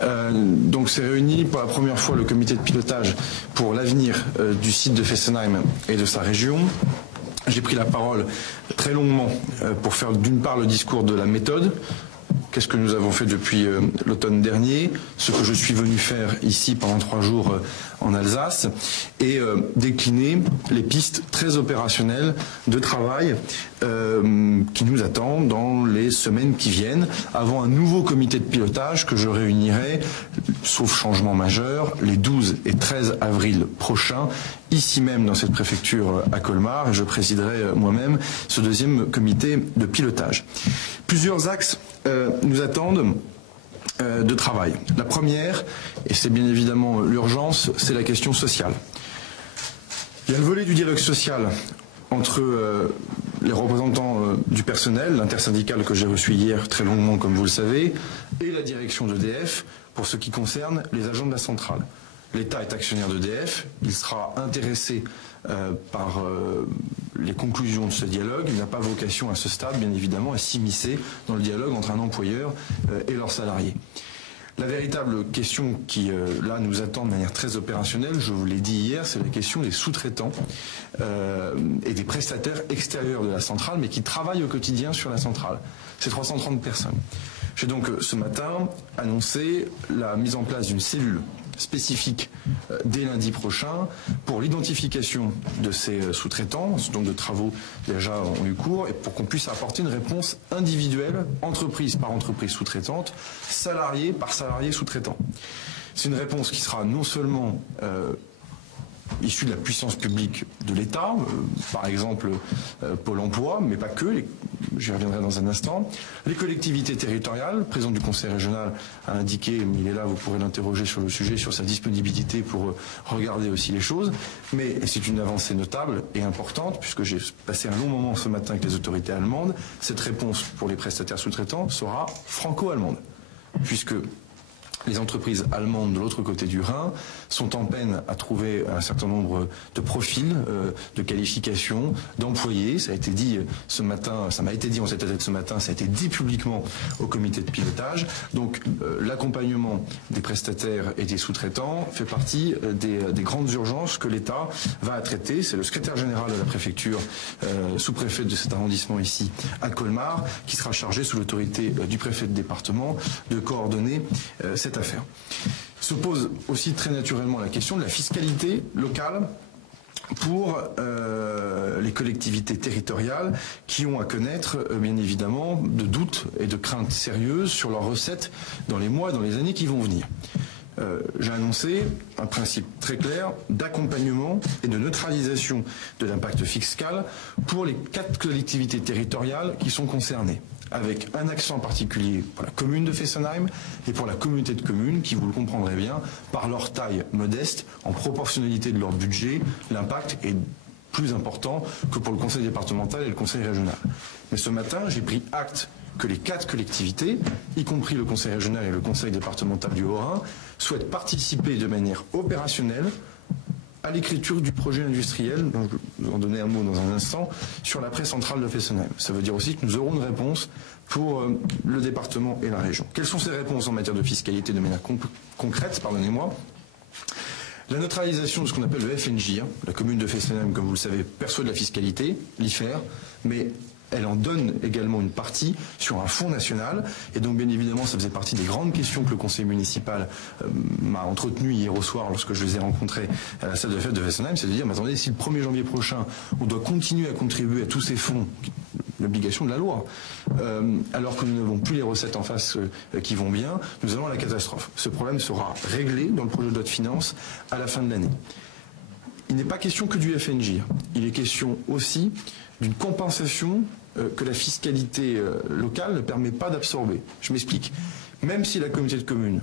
Donc s'est réuni pour la première fois le comité de pilotage pour l'avenir du site de Fessenheim et de sa région. J'ai pris la parole très longuement pour faire d'une part le discours de la méthode. Qu'est-ce que nous avons fait depuis l'automne dernier, ce que je suis venu faire ici pendant 3 jours en Alsace, et décliner les pistes très opérationnelles de travail qui nous attendent dans les semaines qui viennent, avant un nouveau comité de pilotage que je réunirai, sauf changement majeur, les 12 et 13 avril prochains, ici même dans cette préfecture à Colmar, et je présiderai moi-même ce deuxième comité de pilotage. Plusieurs axes nous attendent de travail. La première, et c'est bien évidemment l'urgence, c'est la question sociale. Il y a le volet du dialogue social entre les représentants du personnel, l'intersyndical que j'ai reçu hier très longuement comme vous le savez, et la direction d'EDF pour ce qui concerne les agents de la centrale. L'État est actionnaire d'EDF, il sera intéressé par les conclusions de ce dialogue. Il n'a pas vocation à ce stade, bien évidemment, à s'immiscer dans le dialogue entre un employeur et leurs salariés. La véritable question qui, là, nous attend de manière très opérationnelle, je vous l'ai dit hier, c'est la question des sous-traitants et des prestataires extérieurs de la centrale, mais qui travaillent au quotidien sur la centrale. C'est 330 personnes. J'ai donc ce matin annoncé la mise en place d'une cellule spécifique dès lundi prochain pour l'identification de ces sous-traitants, donc de travaux déjà ont eu cours, et pour qu'on puisse apporter une réponse individuelle, entreprise par entreprise sous-traitante, salarié par salarié sous-traitant. C'est une réponse qui sera non seulement issue de la puissance publique de l'État, par exemple Pôle emploi, mais pas que, j'y reviendrai dans un instant. Les collectivités territoriales, le président du conseil régional a indiqué, mais il est là, vous pourrez l'interroger sur le sujet, sur sa disponibilité pour regarder aussi les choses, mais c'est une avancée notable et importante, puisque j'ai passé un long moment ce matin avec les autorités allemandes, cette réponse pour les prestataires sous-traitants sera franco-allemande, puisque les entreprises allemandes de l'autre côté du Rhin sont en peine à trouver un certain nombre de profils, de qualifications, d'employés. Ça a été dit ce matin, ça m'a été dit en cette tête ce matin, ça a été dit publiquement au comité de pilotage. Donc l'accompagnement des prestataires et des sous-traitants fait partie des grandes urgences que l'État va traiter. C'est le secrétaire général de la préfecture, sous-préfet de cet arrondissement ici à Colmar, qui sera chargé sous l'autorité du préfet de département de coordonner cette affaire. Se pose aussi très naturellement la question de la fiscalité locale pour les collectivités territoriales qui ont à connaître, bien évidemment, de doutes et de craintes sérieuses sur leurs recettes dans les mois, dans les années qui vont venir. J'ai annoncé un principe très clair d'accompagnement et de neutralisation de l'impact fiscal pour les 4 collectivités territoriales qui sont concernées, avec un accent particulier pour la commune de Fessenheim et pour la communauté de communes qui, vous le comprendrez bien, par leur taille modeste, en proportionnalité de leur budget, l'impact est plus important que pour le conseil départemental et le conseil régional. Mais ce matin, j'ai pris acte que les 4 collectivités, y compris le conseil régional et le conseil départemental du Haut-Rhin, souhaitent participer de manière opérationnelle à l'écriture du projet industriel, dont je vais en donner un mot dans un instant, sur la centrale de Fessenheim. Ça veut dire aussi que nous aurons une réponse pour le département et la région. Quelles sont ces réponses en matière de fiscalité de manière concrète, pardonnez-moi? La neutralisation de ce qu'on appelle le FNJ, la commune de Fessenheim, comme vous le savez, perçoit de la fiscalité, l'IFER, mais elle en donne également une partie sur un fonds national. Et donc, bien évidemment, ça faisait partie des grandes questions que le conseil municipal m'a entretenu hier au soir lorsque je les ai rencontrés à la salle de fête de Fessenheim. C'est de dire, mais attendez, si le 1er janvier prochain, on doit continuer à contribuer à tous ces fonds, l'obligation de la loi, alors que nous n'avons plus les recettes en face qui vont bien, nous allons à la catastrophe. Ce problème sera réglé dans le projet de loi de finances à la fin de l'année. Il n'est pas question que du FNJ. Il est question aussi d'une compensation que la fiscalité locale ne permet pas d'absorber. Je m'explique. Même si la communauté de communes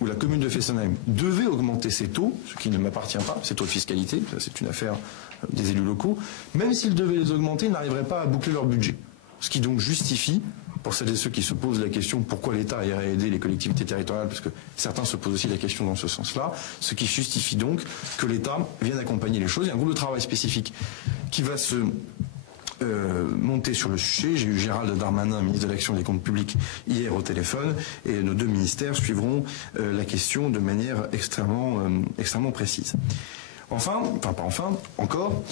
ou la commune de Fessenheim devait augmenter ses taux, ce qui ne m'appartient pas, ces taux de fiscalité, ça c'est une affaire des élus locaux, même s'ils devaient les augmenter, ils n'arriveraient pas à boucler leur budget. Ce qui donc justifie, pour celles et ceux qui se posent la question pourquoi l'État irait aider les collectivités territoriales, parce que certains se posent aussi la question dans ce sens-là, ce qui justifie donc que l'État vienne accompagner les choses. Il y a un groupe de travail spécifique qui va se monté sur le sujet. J'ai eu Gérald Darmanin, ministre de l'Action et des Comptes Publics, hier au téléphone, et nos deux ministères suivront la question de manière extrêmement précise. Encore,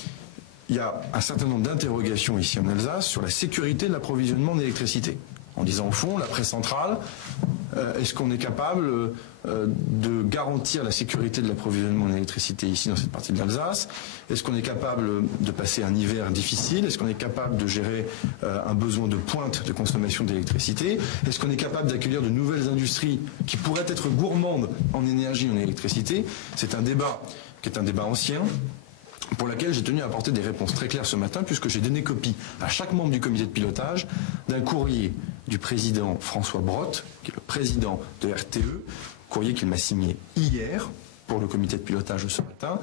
il y a un certain nombre d'interrogations ici en Alsace sur la sécurité de l'approvisionnement en électricité. En disant au fond, l'après centrale, est-ce qu'on est capable de garantir la sécurité de l'approvisionnement en électricité ici dans cette partie de l'Alsace? Est-ce qu'on est capable de passer un hiver difficile? Est-ce qu'on est capable de gérer un besoin de pointe de consommation d'électricité? Est-ce qu'on est capable d'accueillir de nouvelles industries qui pourraient être gourmandes en énergie et en électricité? C'est un débat qui est un débat ancien, pour laquelle j'ai tenu à apporter des réponses très claires ce matin, puisque j'ai donné copie à chaque membre du comité de pilotage d'un courrier du président François Brotte, qui est le président de RTE, courrier qu'il m'a signé hier pour le comité de pilotage ce matin,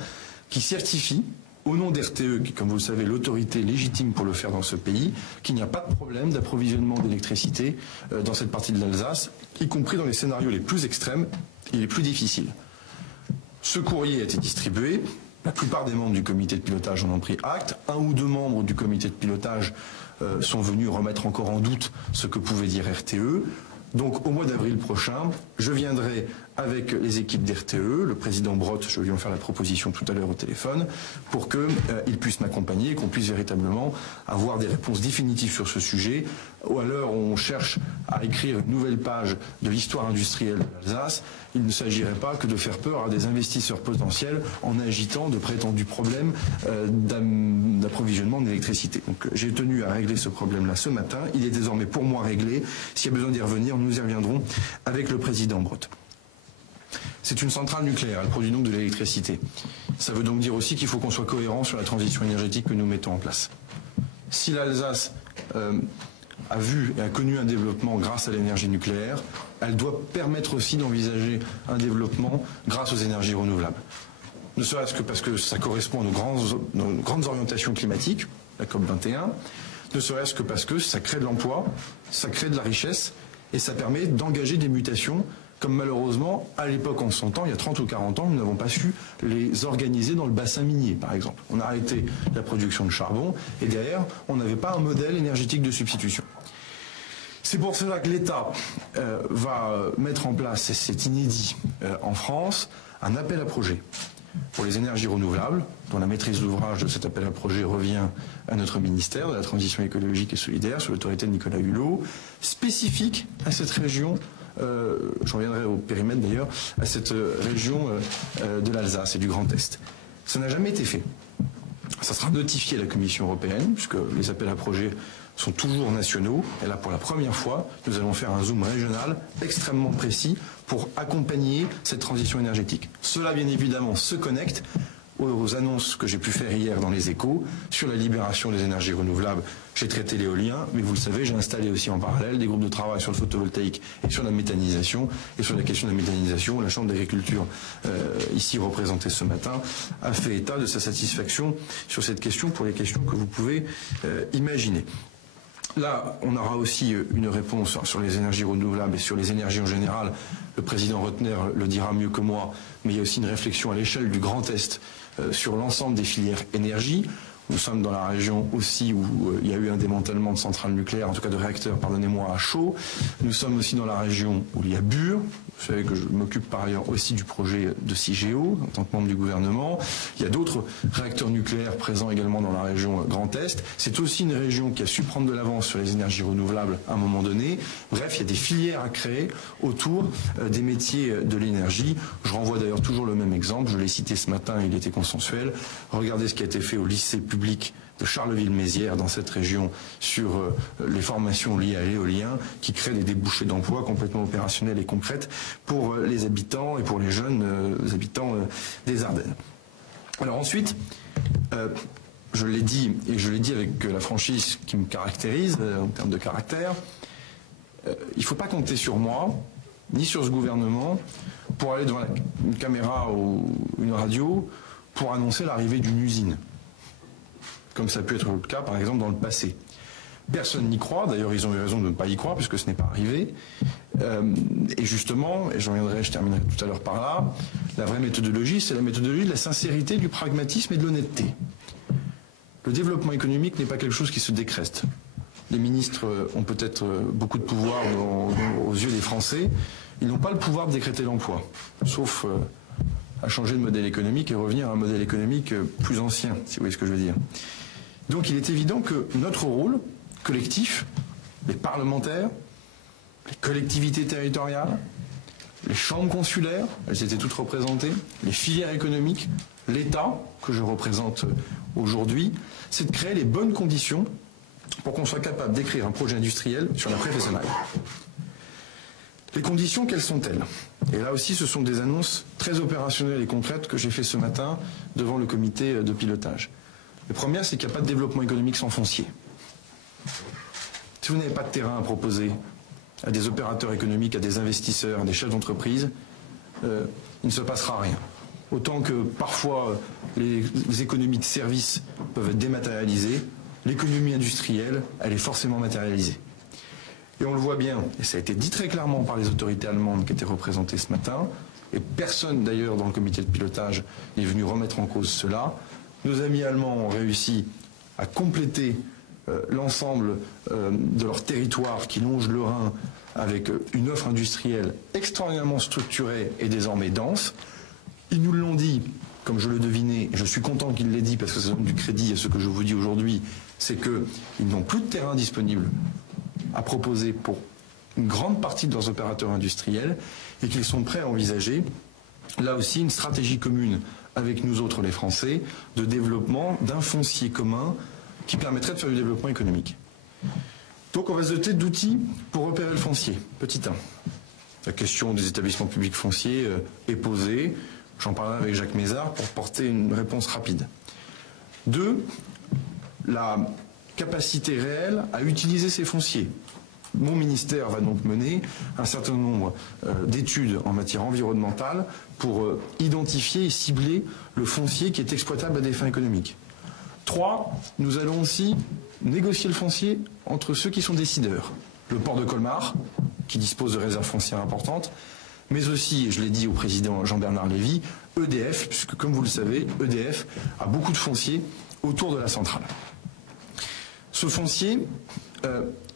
qui certifie, au nom d'RTE, qui, comme vous le savez, est l'autorité légitime pour le faire dans ce pays, qu'il n'y a pas de problème d'approvisionnement d'électricité dans cette partie de l'Alsace, y compris dans les scénarios les plus extrêmes et les plus difficiles. Ce courrier a été distribué. La plupart des membres du comité de pilotage en ont pris acte. Un ou deux membres du comité de pilotage sont venus remettre encore en doute ce que pouvait dire RTE. Donc au mois d'avril prochain, je viendrai avec les équipes d'RTE, le président Brotte, je vais lui en faire la proposition tout à l'heure au téléphone, pour qu'il puisse m'accompagner et qu'on puisse véritablement avoir des réponses définitives sur ce sujet. À l'heure où on cherche à écrire une nouvelle page de l'histoire industrielle de l'Alsace, il ne s'agirait pas que de faire peur à des investisseurs potentiels en agitant de prétendus problèmes d'approvisionnement d'électricité. Donc j'ai tenu à régler ce problème-là ce matin. Il est désormais pour moi réglé. S'il y a besoin d'y revenir, nous y reviendrons avec le président Brotte. C'est une centrale nucléaire, elle produit donc de l'électricité. Ça veut donc dire aussi qu'il faut qu'on soit cohérent sur la transition énergétique que nous mettons en place. Si l'Alsace a vu et a connu un développement grâce à l'énergie nucléaire, elle doit permettre aussi d'envisager un développement grâce aux énergies renouvelables. Ne serait-ce que parce que ça correspond à nos grandes orientations climatiques, la COP21, ne serait-ce que parce que ça crée de l'emploi, ça crée de la richesse et ça permet d'engager des mutations comme malheureusement, à l'époque, en son temps, il y a 30 ou 40 ans, nous n'avons pas su les organiser dans le bassin minier, par exemple. On a arrêté la production de charbon et derrière, on n'avait pas un modèle énergétique de substitution. C'est pour cela que l'État va mettre en place, et c'est inédit en France, un appel à projet pour les énergies renouvelables, dont la maîtrise d'ouvrage de cet appel à projet revient à notre ministère de la Transition écologique et solidaire, sous l'autorité de Nicolas Hulot, spécifique à cette région. J'en reviendrai au périmètre d'ailleurs, à cette région de l'Alsace et du Grand Est. Ça n'a jamais été fait. Ça sera notifié à la Commission européenne, puisque les appels à projets sont toujours nationaux. Et là, pour la première fois, nous allons faire un zoom régional extrêmement précis pour accompagner cette transition énergétique. Cela, bien évidemment, se connecte aux annonces que j'ai pu faire hier dans les Échos sur la libération des énergies renouvelables. J'ai traité l'éolien, mais vous le savez, j'ai installé aussi en parallèle des groupes de travail sur le photovoltaïque et sur la méthanisation. Et sur la question de la méthanisation, la Chambre d'agriculture, ici représentée ce matin, a fait état de sa satisfaction sur cette question pour les questions que vous pouvez imaginer. Là, on aura aussi une réponse sur les énergies renouvelables et sur les énergies en général. Le président Rotner le dira mieux que moi, mais il y a aussi une réflexion à l'échelle du Grand Est sur l'ensemble des filières énergie. Nous sommes dans la région aussi où il y a eu un démantèlement de centrales nucléaires, en tout cas de réacteurs, pardonnez-moi, à chaud. Nous sommes aussi dans la région où il y a Bure. Vous savez que je m'occupe par ailleurs aussi du projet de CIGEO en tant que membre du gouvernement. Il y a d'autres réacteurs nucléaires présents également dans la région Grand Est. C'est aussi une région qui a su prendre de l'avance sur les énergies renouvelables à un moment donné. Bref, il y a des filières à créer autour des métiers de l'énergie. Je renvoie d'ailleurs toujours le même exemple. Je l'ai cité ce matin, il était consensuel. Regardez ce qui a été fait au lycée public de Charleville-Mézières dans cette région sur les formations liées à l'éolien qui créent des débouchés d'emploi complètement opérationnelles et concrètes pour les habitants et pour les jeunes habitants des Ardennes. Alors ensuite, je l'ai dit et je l'ai dit avec la franchise qui me caractérise en termes de caractère, il ne faut pas compter sur moi ni sur ce gouvernement pour aller devant une caméra ou une radio pour annoncer l'arrivée d'une usine, comme ça a pu être le cas, par exemple, dans le passé. Personne n'y croit, d'ailleurs ils ont eu raison de ne pas y croire, puisque ce n'est pas arrivé. Et justement, et je terminerai tout à l'heure par là, la vraie méthodologie, c'est la méthodologie de la sincérité, du pragmatisme et de l'honnêteté. Le développement économique n'est pas quelque chose qui se décrète. Les ministres ont peut-être beaucoup de pouvoir aux yeux des Français. Ils n'ont pas le pouvoir de décréter l'emploi, sauf à changer de modèle économique et revenir à un modèle économique plus ancien, si vous voyez ce que je veux dire. Donc il est évident que notre rôle collectif, les parlementaires, les collectivités territoriales, les chambres consulaires, elles étaient toutes représentées, les filières économiques, l'État, que je représente aujourd'hui, c'est de créer les bonnes conditions pour qu'on soit capable d'écrire un projet industriel sur l'après Fessenheim. Les conditions, quelles sont-elles? Et là aussi, ce sont des annonces très opérationnelles et concrètes que j'ai fait ce matin devant le comité de pilotage. La première, c'est qu'il n'y a pas de développement économique sans foncier. Si vous n'avez pas de terrain à proposer à des opérateurs économiques, à des investisseurs, à des chefs d'entreprise, il ne se passera rien. Autant que parfois les économies de services peuvent être dématérialisées, l'économie industrielle, elle est forcément matérialisée. Et on le voit bien, et ça a été dit très clairement par les autorités allemandes qui étaient représentées ce matin, et personne d'ailleurs dans le comité de pilotage n'est venu remettre en cause cela. Nos amis allemands ont réussi à compléter l'ensemble de leur territoire qui longe le Rhin avec une offre industrielle extraordinairement structurée et désormais dense. Ils nous l'ont dit, comme je le devinais, et je suis content qu'ils l'aient dit parce que ça donne du crédit à ce que je vous dis aujourd'hui, c'est qu'ils n'ont plus de terrain disponible à proposer pour une grande partie de leurs opérateurs industriels et qu'ils sont prêts à envisager, là aussi, une stratégie commune avec nous autres les Français de développement d'un foncier commun qui permettrait de faire du développement économique. Donc on va se doter d'outils pour repérer le foncier. Petit 1. La question des établissements publics fonciers est posée. J'en parlerai avec Jacques Mézard pour porter une réponse rapide. 2. La capacité réelle à utiliser ces fonciers. Mon ministère va donc mener un certain nombre d'études en matière environnementale pour identifier et cibler le foncier qui est exploitable à des fins économiques. 3. Nous allons aussi négocier le foncier entre ceux qui sont décideurs. Le port de Colmar, qui dispose de réserves foncières importantes, mais aussi, et je l'ai dit au président Jean-Bernard Lévy, EDF, puisque comme vous le savez, EDF a beaucoup de foncier autour de la centrale. Ce foncier,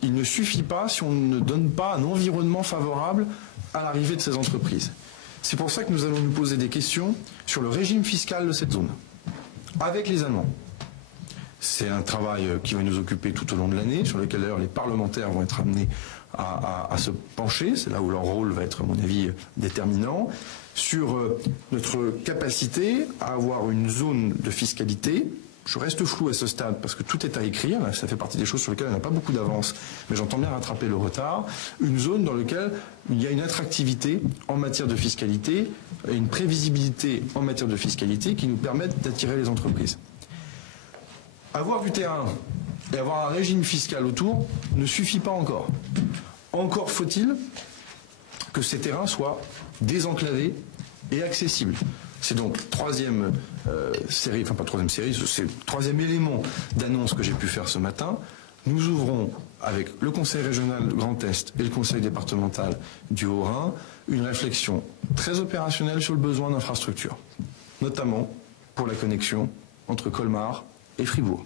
il ne suffit pas si on ne donne pas un environnement favorable à l'arrivée de ces entreprises. C'est pour ça que nous allons nous poser des questions sur le régime fiscal de cette zone, avec les Allemands. C'est un travail qui va nous occuper tout au long de l'année, sur lequel d'ailleurs les parlementaires vont être amenés à se pencher. C'est là où leur rôle va être, à mon avis, déterminant. Sur notre capacité à avoir une zone de fiscalité. Je reste flou à ce stade parce que tout est à écrire. Ça fait partie des choses sur lesquelles on n'a pas beaucoup d'avance, mais j'entends bien rattraper le retard. Une zone dans laquelle il y a une attractivité en matière de fiscalité et une prévisibilité en matière de fiscalité qui nous permettent d'attirer les entreprises. Avoir du terrain et avoir un régime fiscal autour ne suffit pas encore. Encore faut-il que ces terrains soient désenclavés et accessibles. C'est donc troisième série, enfin pas troisième série, c'est le troisième élément d'annonce que j'ai pu faire ce matin. Nous ouvrons avec le Conseil régional Grand Est et le Conseil départemental du Haut-Rhin une réflexion très opérationnelle sur le besoin d'infrastructures, notamment pour la connexion entre Colmar et Fribourg.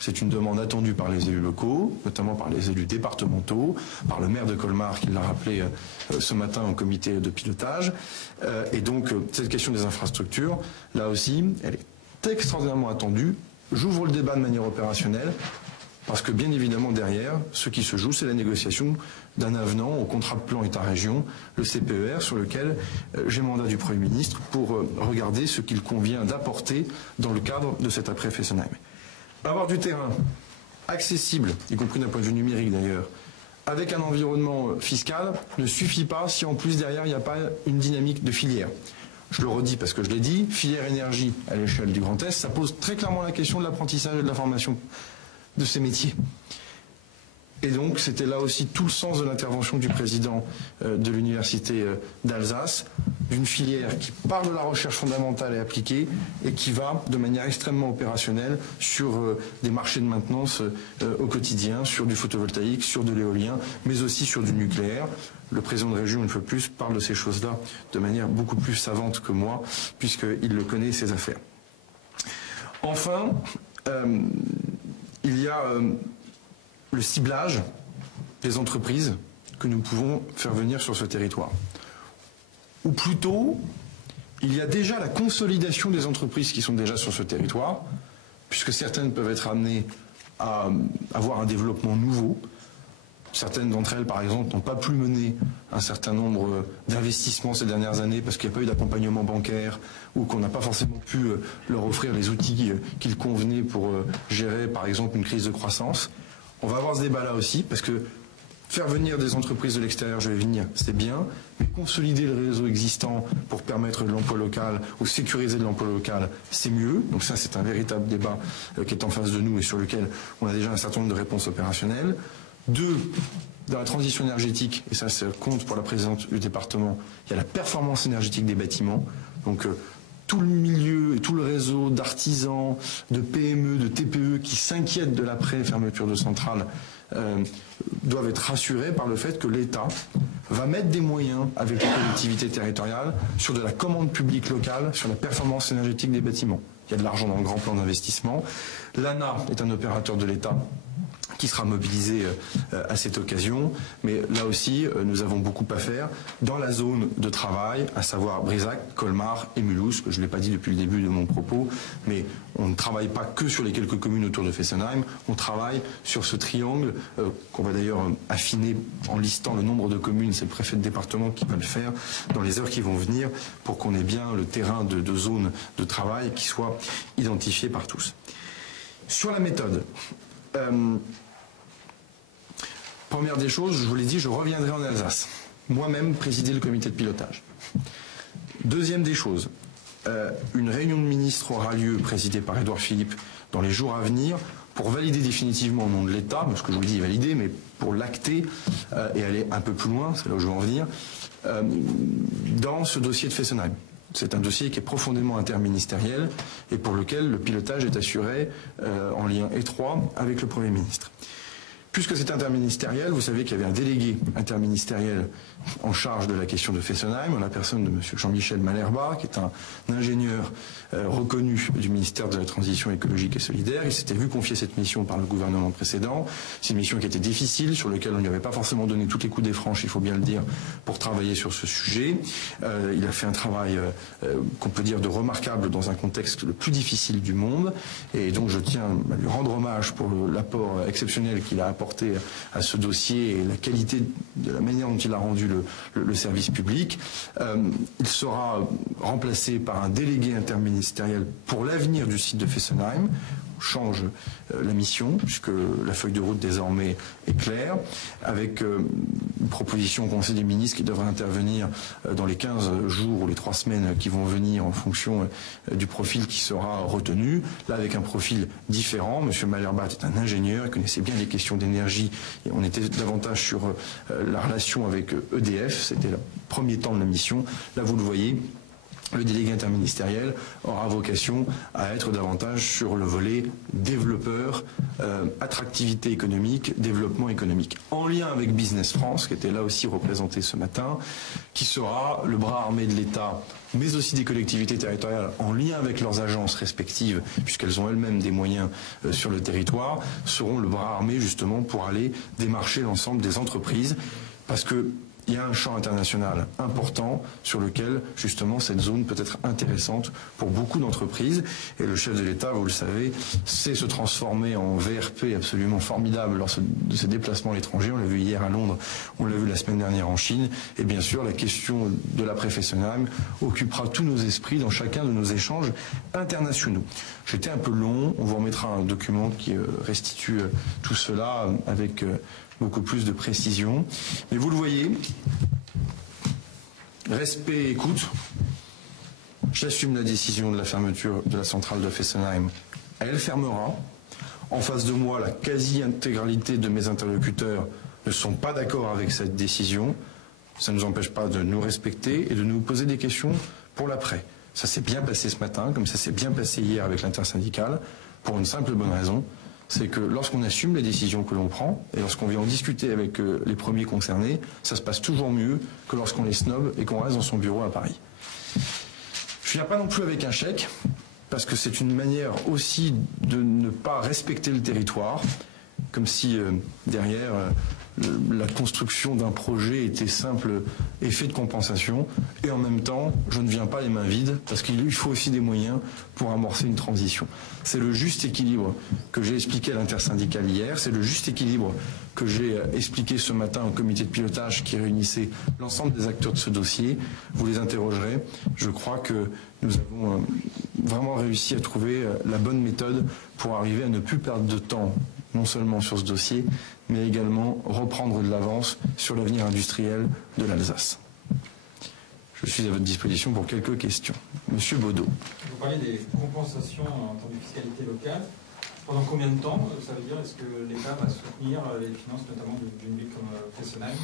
C'est une demande attendue par les élus locaux, notamment par les élus départementaux, par le maire de Colmar qui l'a rappelé ce matin au comité de pilotage. Et donc cette question des infrastructures, là aussi, elle est extraordinairement attendue. J'ouvre le débat de manière opérationnelle parce que bien évidemment derrière, ce qui se joue, c'est la négociation d'un avenant au contrat de plan État-région, le CPER, sur lequel j'ai mandat du Premier ministre pour regarder ce qu'il convient d'apporter dans le cadre de cet après Fessenheim. Avoir du terrain accessible, y compris d'un point de vue numérique d'ailleurs, avec un environnement fiscal, ne suffit pas si en plus derrière il n'y a pas une dynamique de filière. Je le redis parce que je l'ai dit, filière énergie à l'échelle du Grand Est, ça pose très clairement la question de l'apprentissage et de la formation de ces métiers. Et donc c'était là aussi tout le sens de l'intervention du président de l'université d'Alsace, d'une filière qui part de la recherche fondamentale et appliquée et qui va de manière extrêmement opérationnelle sur des marchés de maintenance au quotidien, sur du photovoltaïque, sur de l'éolien, mais aussi sur du nucléaire. Le président de région, une fois de plus, parle de ces choses-là de manière beaucoup plus savante que moi, puisqu'il le connaît, ses affaires. Enfin, il y a le ciblage des entreprises que nous pouvons faire venir sur ce territoire. Ou plutôt, il y a déjà la consolidation des entreprises qui sont déjà sur ce territoire, puisque certaines peuvent être amenées à avoir un développement nouveau. Certaines d'entre elles, par exemple, n'ont pas pu mener un certain nombre d'investissements ces dernières années parce qu'il n'y a pas eu d'accompagnement bancaire ou qu'on n'a pas forcément pu leur offrir les outils qu'il convenait pour gérer, par exemple, une crise de croissance. On va avoir ce débat-là aussi parce que faire venir des entreprises de l'extérieur, je vais venir, c'est bien, mais consolider le réseau existant pour permettre de l'emploi local ou sécuriser de l'emploi local, c'est mieux. Donc ça, c'est un véritable débat qui est en face de nous et sur lequel on a déjà un certain nombre de réponses opérationnelles. 2, dans la transition énergétique, et ça compte pour la présidente du département, il y a la performance énergétique des bâtiments. Donc tout le milieu et tout le réseau d'artisans, de PME, de TPE qui s'inquiètent de l'après-fermeture de centrales doivent être rassurés par le fait que l'État va mettre des moyens avec les collectivités territoriales sur de la commande publique locale, sur la performance énergétique des bâtiments. Il y a de l'argent dans le grand plan d'investissement. L'ANA est un opérateur de l'État qui sera mobilisé à cette occasion. Mais là aussi, nous avons beaucoup à faire dans la zone de travail, à savoir Brizac, Colmar et Mulhouse, que je ne l'ai pas dit depuis le début de mon propos, mais on ne travaille pas que sur les quelques communes autour de Fessenheim, on travaille sur ce triangle qu'on va d'ailleurs affiner en listant le nombre de communes, c'est le préfet de département qui va le faire dans les heures qui vont venir pour qu'on ait bien le terrain de zone de travail qui soit identifié par tous. Sur la méthode, première des choses, je vous l'ai dit, je reviendrai en Alsace. Moi-même présider le comité de pilotage. Deuxième des choses, une réunion de ministres aura lieu, présidée par Édouard Philippe, dans les jours à venir, pour valider définitivement au nom de l'État, parce que je vous le dis valider, mais pour l'acter et aller un peu plus loin, c'est là où je veux en venir, dans ce dossier de Fessenheim. C'est un dossier qui est profondément interministériel et pour lequel le pilotage est assuré en lien étroit avec le Premier ministre. Puisque c'est interministériel, vous savez qu'il y avait un délégué interministériel en charge de la question de Fessenheim, en la personne de M. Jean-Michel Malherba, qui est un ingénieur reconnu du ministère de la Transition écologique et solidaire. Il s'était vu confier cette mission par le gouvernement précédent. C'est une mission qui était difficile, sur laquelle on ne lui avait pas forcément donné toutes les coups des franches, il faut bien le dire, pour travailler sur ce sujet. Il a fait un travail qu'on peut dire de remarquable dans un contexte le plus difficile du monde. Et donc je tiens à lui rendre hommage pour l'apport exceptionnel qu'il a apporté à ce dossier et la qualité de la manière dont il a rendu le service public. Il sera remplacé par un délégué interministériel pour l'avenir du site de Fessenheim. On change la mission, puisque la feuille de route désormais est claire, avec une proposition au Conseil des ministres qui devrait intervenir dans les 15 jours ou les 3 semaines qui vont venir en fonction du profil qui sera retenu. Là, avec un profil différent. M. Malherbat est un ingénieur, il connaissait bien les questions d'énergie. Et on était davantage sur la relation avec EDF. C'était le premier temps de la mission. Là, vous le voyez. Le délégué interministériel aura vocation à être davantage sur le volet développeur, attractivité économique, développement économique. En lien avec Business France, qui était là aussi représenté ce matin, qui sera le bras armé de l'État, mais aussi des collectivités territoriales, en lien avec leurs agences respectives, puisqu'elles ont elles-mêmes des moyens sur le territoire, seront le bras armé justement pour aller démarcher l'ensemble des entreprises, parce que il y a un champ international important sur lequel, justement, cette zone peut être intéressante pour beaucoup d'entreprises. Et le chef de l'État, vous le savez, sait se transformer en VRP absolument formidable lors de ses déplacements à l'étranger. On l'a vu hier à Londres, on l'a vu la semaine dernière en Chine. Et bien sûr, la question de l'après-Fessenheim occupera tous nos esprits dans chacun de nos échanges internationaux. J'étais un peu long, on vous remettra un document qui restitue tout cela avec beaucoup plus de précision. Mais vous le voyez, respect et écoute. J'assume la décision de la fermeture de la centrale de Fessenheim. Elle fermera. En face de moi, la quasi-intégralité de mes interlocuteurs ne sont pas d'accord avec cette décision. Ça ne nous empêche pas de nous respecter et de nous poser des questions pour l'après. Ça s'est bien passé ce matin, comme ça s'est bien passé hier avec l'intersyndicale, pour une simple bonne raison. C'est que lorsqu'on assume les décisions que l'on prend, et lorsqu'on vient en discuter avec les premiers concernés, ça se passe toujours mieux que lorsqu'on les snob et qu'on reste dans son bureau à Paris. Je ne viens pas non plus avec un chèque, parce que c'est une manière aussi de ne pas respecter le territoire, comme si derrière la construction d'un projet était simple effet de compensation, et en même temps, je ne viens pas les mains vides, parce qu'il faut aussi des moyens pour amorcer une transition. C'est le juste équilibre que j'ai expliqué à l'intersyndicale hier, c'est le juste équilibre que j'ai expliqué ce matin au comité de pilotage qui réunissait l'ensemble des acteurs de ce dossier. Vous les interrogerez. Je crois que nous avons vraiment réussi à trouver la bonne méthode pour arriver à ne plus perdre de temps, non seulement sur ce dossier, mais également reprendre de l'avance sur l'avenir industriel de l'Alsace. Je suis à votre disposition pour quelques questions. Monsieur Baudot. Vous parlez des compensations en termes de fiscalité locale. Pendant combien de temps, ça veut dire, est-ce que l'État va soutenir les finances, notamment d'une ville comme Fessenheim?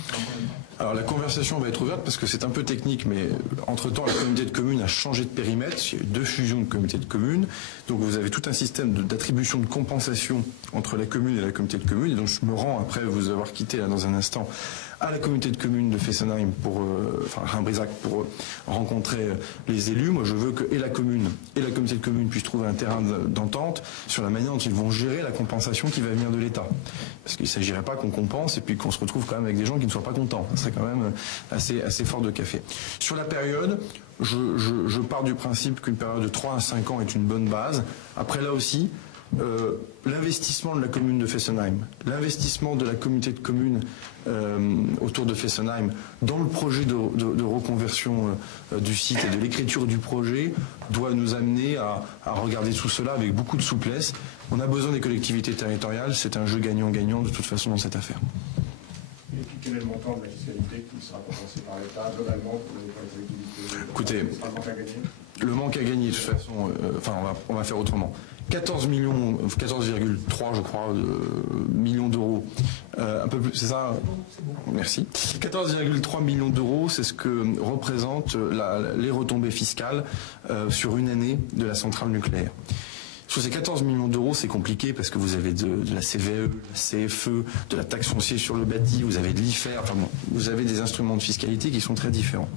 Alors la conversation va être ouverte parce que c'est un peu technique, mais entre-temps, la communauté de communes a changé de périmètre. Il y a eu 2 fusions de comités de communes. Donc vous avez tout un système d'attribution de compensation entre la commune et la communauté de communes. Et donc je me rends, après vous avoir quitté là, dans un instant, à la communauté de communes de Fessenheim, Rhin-Brisach, pour rencontrer les élus. Moi, je veux que et la commune et la communauté de communes puissent trouver un terrain d'entente sur la manière dont ils vont gérer la compensation qui va venir de l'État. Parce qu'il ne s'agirait pas qu'on compense et puis qu'on se retrouve quand même avec des gens qui ne soient pas contents. Ce serait quand même assez fort de café. Sur la période, je pars du principe qu'une période de 3 à 5 ans est une bonne base. Après, là aussi, l'investissement de la commune de Fessenheim, l'investissement de la communauté de communes autour de Fessenheim dans le projet de reconversion du site et de l'écriture du projet doit nous amener à regarder tout cela avec beaucoup de souplesse. On a besoin des collectivités territoriales, c'est un jeu gagnant-gagnant de toute façon dans cette affaire. Et puis quel est le montant de la fiscalité qui sera compensé par l'État globalement pour les collectivités? Écoutez, sera le manque à gagner. Le manque à gagner, de toute façon, on va faire autrement. 14,3 je crois, millions d'euros. Un peu plus, c'est ça? Merci. 14,3 millions d'euros, c'est ce que représentent les retombées fiscales sur une année de la centrale nucléaire. Sur ces 14 millions d'euros, c'est compliqué parce que vous avez de la CVE, de la CFE, de la taxe foncière sur le bâti, vous avez de l'IFER, enfin bon, vous avez des instruments de fiscalité qui sont très différents.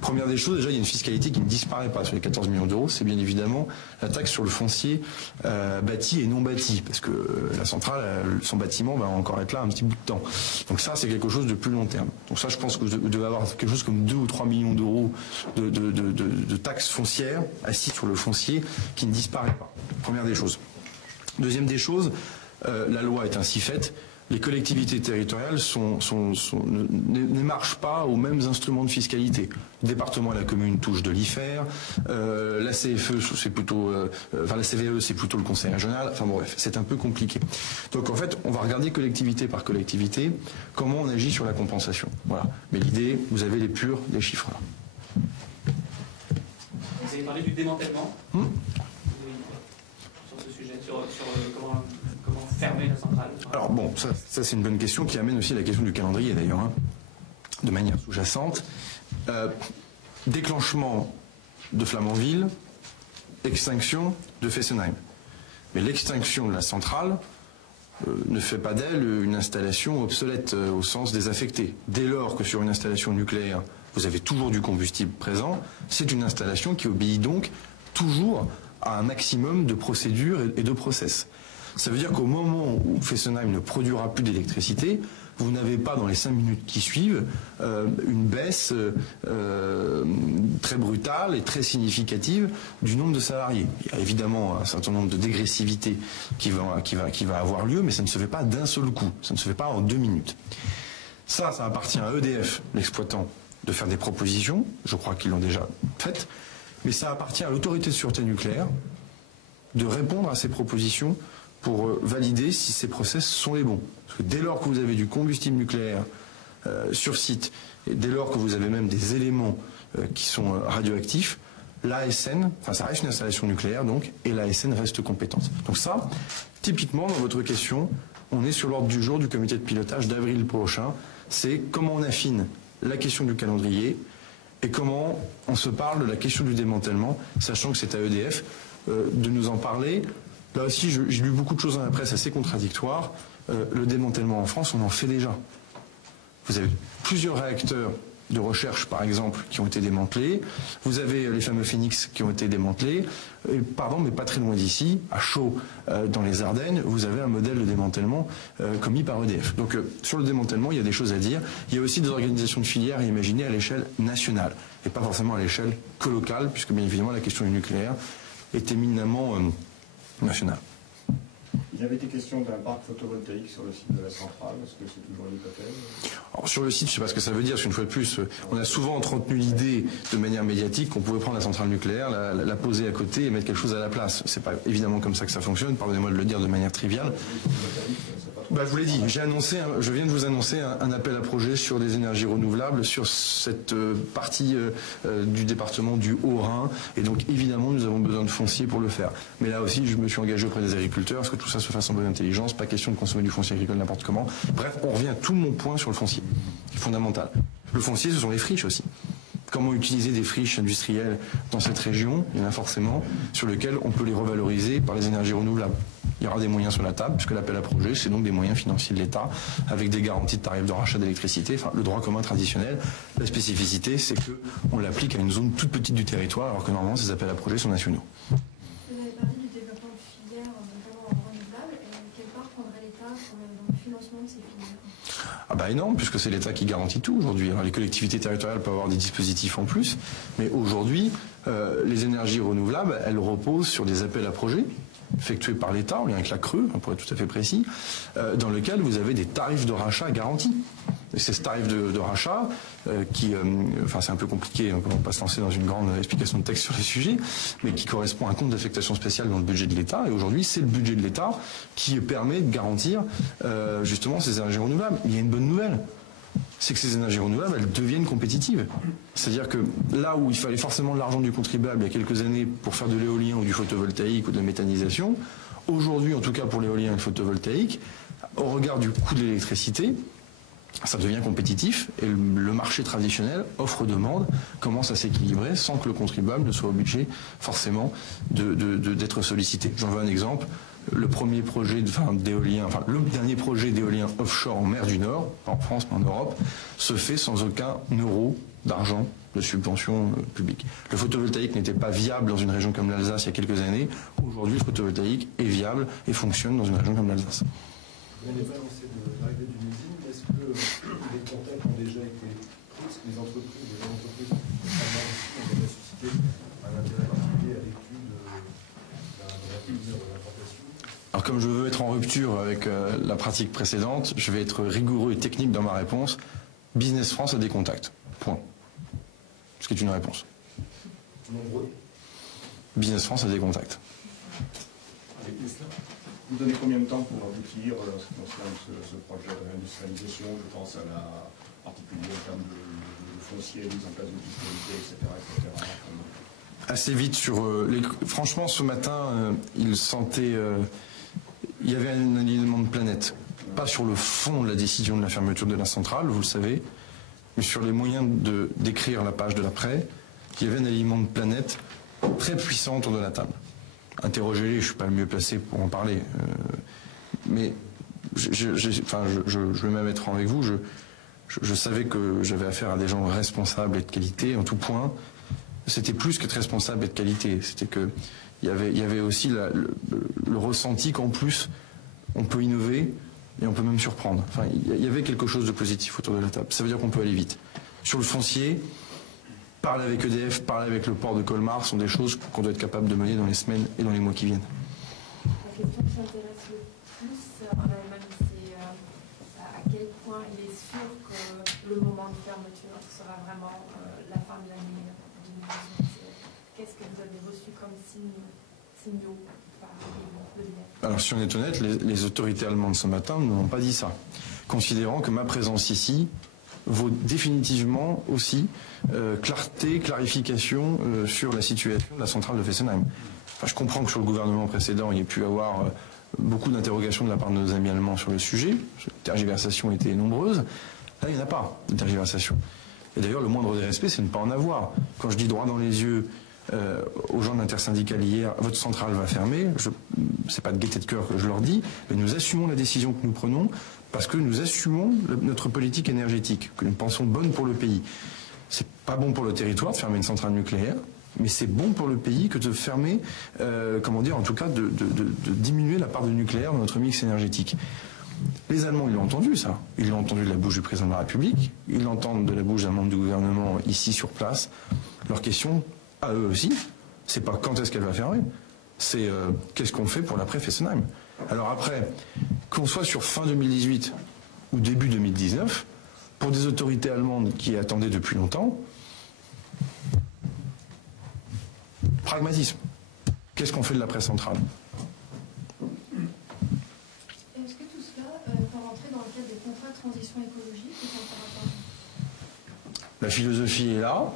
Première des choses, déjà, il y a une fiscalité qui ne disparaît pas sur les 14 millions d'euros, c'est bien évidemment la taxe sur le foncier bâti et non bâti, parce que la centrale, son bâtiment va encore être là un petit bout de temps. Donc ça, c'est quelque chose de plus long terme. Donc ça, je pense que vous devez avoir quelque chose comme 2 ou 3 millions d'euros de taxes foncières assises sur le foncier qui ne disparaît pas. Première des choses. Deuxième des choses, la loi est ainsi faite. Les collectivités territoriales ne marchent pas aux mêmes instruments de fiscalité. Le département et la commune touchent de l'IFER, la CFE c'est plutôt, la CVE c'est plutôt le conseil régional. Enfin bon, bref, c'est un peu compliqué. Donc en fait, on va regarder collectivité par collectivité comment on agit sur la compensation. Voilà. Mais l'idée, vous avez les purs des chiffres là. Vous avez parlé du démantèlement. Sur comment fermer la centrale. Alors bon, ça c'est une bonne question qui amène aussi à la question du calendrier d'ailleurs, hein, de manière sous-jacente. Déclenchement de Flamanville, extinction de Fessenheim. Mais l'extinction de la centrale ne fait pas d'elle une installation obsolète au sens désaffecté. Dès lors que sur une installation nucléaire, vous avez toujours du combustible présent, c'est une installation qui obéit donc toujours à un maximum de procédures et de process. Ça veut dire qu'au moment où Fessenheim ne produira plus d'électricité, vous n'avez pas dans les 5 minutes qui suivent une baisse très brutale et très significative du nombre de salariés. Il y a évidemment un certain nombre de dégressivité qui va avoir lieu, mais ça ne se fait pas d'un seul coup, ça ne se fait pas en 2 minutes. Ça appartient à EDF, l'exploitant, de faire des propositions, je crois qu'ils l'ont déjà faites, mais ça appartient à l'autorité de sûreté nucléaire de répondre à ces propositions pour valider si ces process sont les bons. Parce que dès lors que vous avez du combustible nucléaire sur site, et dès lors que vous avez même des éléments qui sont radioactifs, l'ASN, enfin ça reste une installation nucléaire donc, et l'ASN reste compétente. Donc ça, typiquement dans votre question, on est sur l'ordre du jour du comité de pilotage d'avril prochain, c'est comment on affine la question du calendrier, et comment on se parle de la question du démantèlement, sachant que c'est à EDF de nous en parler. Là aussi, j'ai lu beaucoup de choses dans la presse assez contradictoires. Le démantèlement en France, on en fait déjà. Vous avez plusieurs réacteurs de recherche, par exemple, qui ont été démantelés. Vous avez les fameux Phoenix qui ont été démantelés. Pardon, mais pas très loin d'ici, à Chaux, dans les Ardennes, vous avez un modèle de démantèlement commis par EDF. Donc sur le démantèlement, il y a des choses à dire. Il y a aussi des organisations de filières à imaginer à l'échelle nationale, et pas forcément à l'échelle que locale, puisque bien évidemment la question du nucléaire est éminemment nationale. Il y avait été question d'un parc photovoltaïque sur le site de la centrale. Est-ce que c'est toujours l'hypothèse? Alors, sur le site, je ne sais pas ce que ça veut dire, parce qu'une fois de plus, on a souvent entretenu l'idée de manière médiatique qu'on pouvait prendre la centrale nucléaire, la poser à côté et mettre quelque chose à la place. C'est pas évidemment comme ça que ça fonctionne, pardonnez-moi de le dire de manière triviale. Je vous l'ai dit, je viens de vous annoncer un appel à projet sur des énergies renouvelables, sur cette partie du département du Haut-Rhin, et donc évidemment nous avons besoin de foncier pour le faire. Mais là aussi, je me suis engagé auprès des agriculteurs, parce que tout ça se fasse en bonne intelligence, pas question de consommer du foncier agricole n'importe comment. Bref, on revient à tout mon point sur le foncier, c'est fondamental. Le foncier, ce sont les friches aussi. Comment utiliser des friches industrielles dans cette région? Il y en a forcément, sur lesquelles on peut les revaloriser par les énergies renouvelables. Il y aura des moyens sur la table, puisque l'appel à projet, c'est donc des moyens financiers de l'État, avec des garanties de tarifs de rachat d'électricité, enfin le droit commun traditionnel. La spécificité, c'est qu'on l'applique à une zone toute petite du territoire, alors que normalement, ces appels à projet sont nationaux. Vous avez parlé du développement de filières, notamment en renouvelable, et quelle part prendrait l'État dans le financement de ces filières? Ah bah énorme, puisque c'est l'État qui garantit tout aujourd'hui. Alors les collectivités territoriales peuvent avoir des dispositifs en plus, mais aujourd'hui, les énergies renouvelables, elles reposent sur des appels à projets effectués par l'État, en lien avec la Creux, pour être tout à fait précis, dans lequel vous avez des tarifs de rachat garantis. Et c'est ce tarif de rachat enfin c'est un peu compliqué, on ne va pas se lancer dans une grande explication de texte sur le sujet, mais qui correspond à un compte d'affectation spéciale dans le budget de l'État. Et aujourd'hui, c'est le budget de l'État qui permet de garantir justement ces énergies renouvelables. Il y a une bonne nouvelle, c'est que ces énergies renouvelables, elles deviennent compétitives. C'est-à-dire que là où il fallait forcément de l'argent du contribuable il y a quelques années pour faire de l'éolien ou du photovoltaïque ou de la méthanisation, aujourd'hui, en tout cas pour l'éolien et le photovoltaïque, au regard du coût de l'électricité, ça devient compétitif et le marché traditionnel, offre-demande, commence à s'équilibrer sans que le contribuable ne soit obligé forcément d'être sollicité. J'en veux un exemple. Le premier projet d'éolien, enfin le dernier projet d'éolien offshore en mer du Nord, pas en France mais en Europe, se fait sans aucun euro d'argent de subvention publique. Le photovoltaïque n'était pas viable dans une région comme l'Alsace il y a quelques années. Aujourd'hui, le photovoltaïque est viable et fonctionne dans une région comme l'Alsace. Vous n'avez pas lancé l'arrivée d'une usine, mais est-ce que les contacts ont déjà été pris? Est-ce que les entreprises ont déjà suscité un intérêt particulier à l'étude de l'implantation? Alors comme je veux être en rupture avec la pratique précédente, je vais être rigoureux et technique dans ma réponse. Business France a des contacts. Point. Ce qui est une réponse. Nombreux. Business France a des contacts. Avec Tesla. Vous donnez combien de temps pour aboutir en ce qui concerne ce projet de réindustrialisation? Je pense à la particulier en termes de foncier, mise en place de disponibilité, etc. Assez vite sur franchement, ce matin, il sentait... il y avait un alignement de planète. Pas sur le fond de la décision de la fermeture de la centrale, vous le savez, mais sur les moyens d'écrire la page de l'après, il y avait un alignement de planète très puissant autour de la table. Interrogez-les, je ne suis pas le mieux placé pour en parler. Mais je vais même être franc avec vous, je savais que j'avais affaire à des gens responsables et de qualité en tout point. C'était plus qu'être responsable et de qualité. C'était que il y avait aussi le ressenti qu'en plus on peut innover et on peut même surprendre. Enfin, il y avait quelque chose de positif autour de la table. Ça veut dire qu'on peut aller vite. Sur le foncier, parler avec EDF, parler avec le port de Colmar sont des choses qu'on doit être capable de mener dans les semaines et dans les mois qui viennent. La question qui m'intéresse le plus, même, c'est à quel point il est sûr que le moment de fermeture sera vraiment la fin de l'année 2018. Qu'est-ce que vous avez reçu comme signaux par l'EDF? Alors si on est honnête, les autorités allemandes ce matin ne m'ont pas dit ça, considérant que ma présence ici vaut définitivement aussi clarté, clarification sur la situation de la centrale de Fessenheim. Enfin, je comprends que sur le gouvernement précédent, il y ait pu avoir beaucoup d'interrogations de la part de nos amis allemands sur le sujet. Les tergiversations étaient nombreuses. Là, il n'y en a pas de tergiversation. Et d'ailleurs, le moindre des respects, c'est de ne pas en avoir. Quand je dis droit dans les yeux aux gens de l'intersyndicale hier, votre centrale va fermer, c'est pas de gaieté de cœur que je leur dis, mais nous assumons la décision que nous prenons parce que nous assumons notre politique énergétique, que nous pensons bonne pour le pays. pas bon pour le territoire de fermer une centrale nucléaire, mais c'est bon pour le pays que de fermer, en tout cas de diminuer la part du nucléaire dans notre mix énergétique. Les Allemands, ils l'ont entendu, ça. Ils l'ont entendu de la bouche du président de la République, ils l'entendent de la bouche d'un membre du gouvernement ici sur place. Leur question, à eux aussi, c'est pas quand est-ce qu'elle va fermer, c'est qu'est-ce qu'on fait pour l'après Fessenheim. Alors après, qu'on soit sur fin 2018 ou début 2019, pour des autorités allemandes qui attendaient depuis longtemps, pragmatisme. Qu'est-ce qu'on fait de l'après centrale? Est-ce que tout cela peut rentrer dans le cadre des contrats de transition écologique ou ça ne sera pas? La philosophie est là.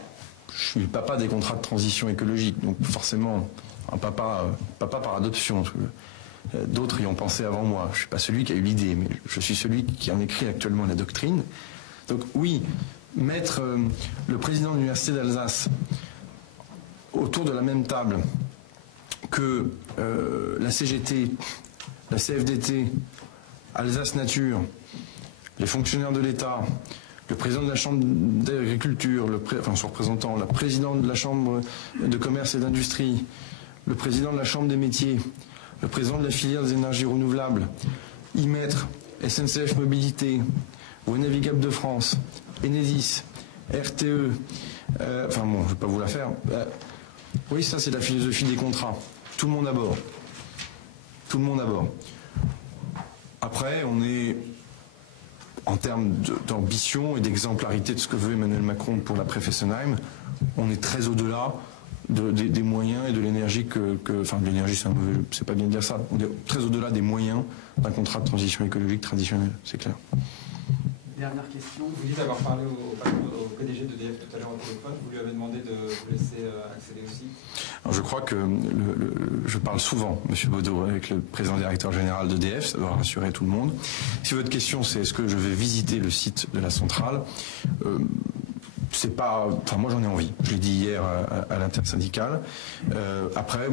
Je suis le papa des contrats de transition écologique, donc forcément un papa par adoption. D'autres y ont pensé avant moi. Je ne suis pas celui qui a eu l'idée, mais je suis celui qui en écrit actuellement la doctrine. Donc oui, mettre le président de l'Université d'Alsace autour de la même table que la CGT, la CFDT, Alsace Nature, les fonctionnaires de l'État, le président de la Chambre d'agriculture, son représentant, la présidente de la Chambre de commerce et d'industrie, le président de la Chambre des métiers, le président de la filière des énergies renouvelables, y mettre SNCF Mobilité, Voies navigables de France, Enedis, RTE, je ne vais pas vous la faire. Oui, ça c'est la philosophie des contrats. Tout le monde à bord. Tout le monde à bord. Après, on est, en termes d'ambition et d'exemplarité de ce que veut Emmanuel Macron pour l'après Fessenheim, on est très au-delà des moyens et de l'énergie de l'énergie, c'est pas bien de dire ça. On est très au-delà des moyens d'un contrat de transition écologique traditionnel, c'est clair. Dernière question. Vous dites avoir parlé au PDG d'EDF tout à l'heure au téléphone, vous lui avez demandé de vous laisser accéder aussi? Alors je crois que je parle souvent, M. Baudot, avec le président directeur général d'EDF, ça doit rassurer tout le monde. Si votre question c'est est-ce que je vais visiter le site de la centrale, c'est pas, moi j'en ai envie. Je l'ai dit hier à l'intersyndicale. Après,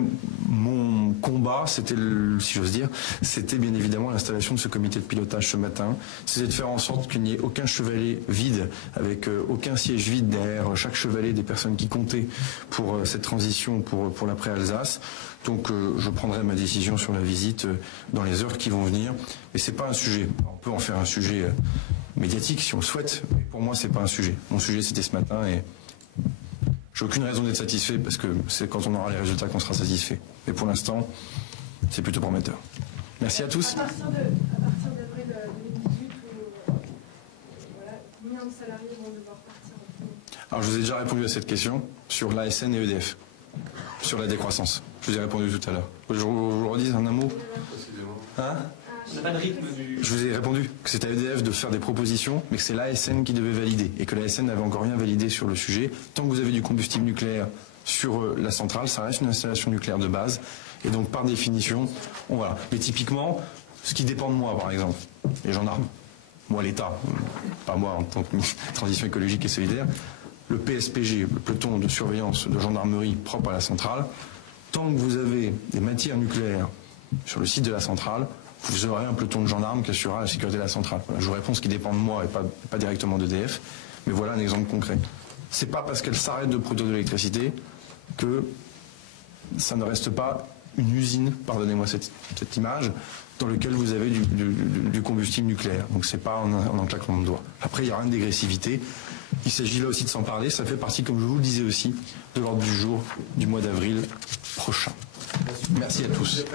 mon combat, c'était, si j'ose dire, c'était bien évidemment l'installation de ce comité de pilotage ce matin. C'était de faire en sorte qu'il n'y ait aucun chevalet vide, avec aucun siège vide derrière chaque chevalet des personnes qui comptaient pour cette transition pour l'après Alsace. Donc je prendrai ma décision sur la visite dans les heures qui vont venir. Mais c'est pas un sujet. On peut en faire un sujet médiatique si on le souhaite, mais pour moi c'est pas un sujet. Mon sujet c'était ce matin et j'ai aucune raison d'être satisfait parce que c'est quand on aura les résultats qu'on sera satisfait. Mais pour l'instant, c'est plutôt prometteur. Merci à tous. À partir d'avril 2018, combien de salariés vont devoir partir? Alors je vous ai déjà répondu à cette question sur l'ASN et EDF, sur la décroissance. Je vous ai répondu tout à l'heure. Je vous redis en un mot. Hein? On n'a pas de rythme du... Je vous ai répondu que c'était à EDF de faire des propositions, mais que c'est l'ASN qui devait valider, et que l'ASN n'avait encore rien validé sur le sujet. Tant que vous avez du combustible nucléaire sur la centrale, ça reste une installation nucléaire de base, et donc par définition, voilà. Mais typiquement, ce qui dépend de moi, par exemple, les gendarmes, moi l'État, pas moi en tant que ministre de la Transition écologique et solidaire, le PSPG, le peloton de surveillance de gendarmerie propre à la centrale, tant que vous avez des matières nucléaires sur le site de la centrale, vous aurez un peloton de gendarmes qui assurera la sécurité de la centrale. Voilà, je vous réponds ce qui dépend de moi et pas directement d'EDF, mais voilà un exemple concret. C'est pas parce qu'elle s'arrête de produire de l'électricité que ça ne reste pas une usine, pardonnez-moi cette image, dans laquelle vous avez du combustible nucléaire. Donc c'est pas en un claquement de doigts. Après, il y aura une dégressivité. Il s'agit là aussi de s'en parler. Ça fait partie, comme je vous le disais aussi, de l'ordre du jour du mois d'avril prochain. Merci à tous.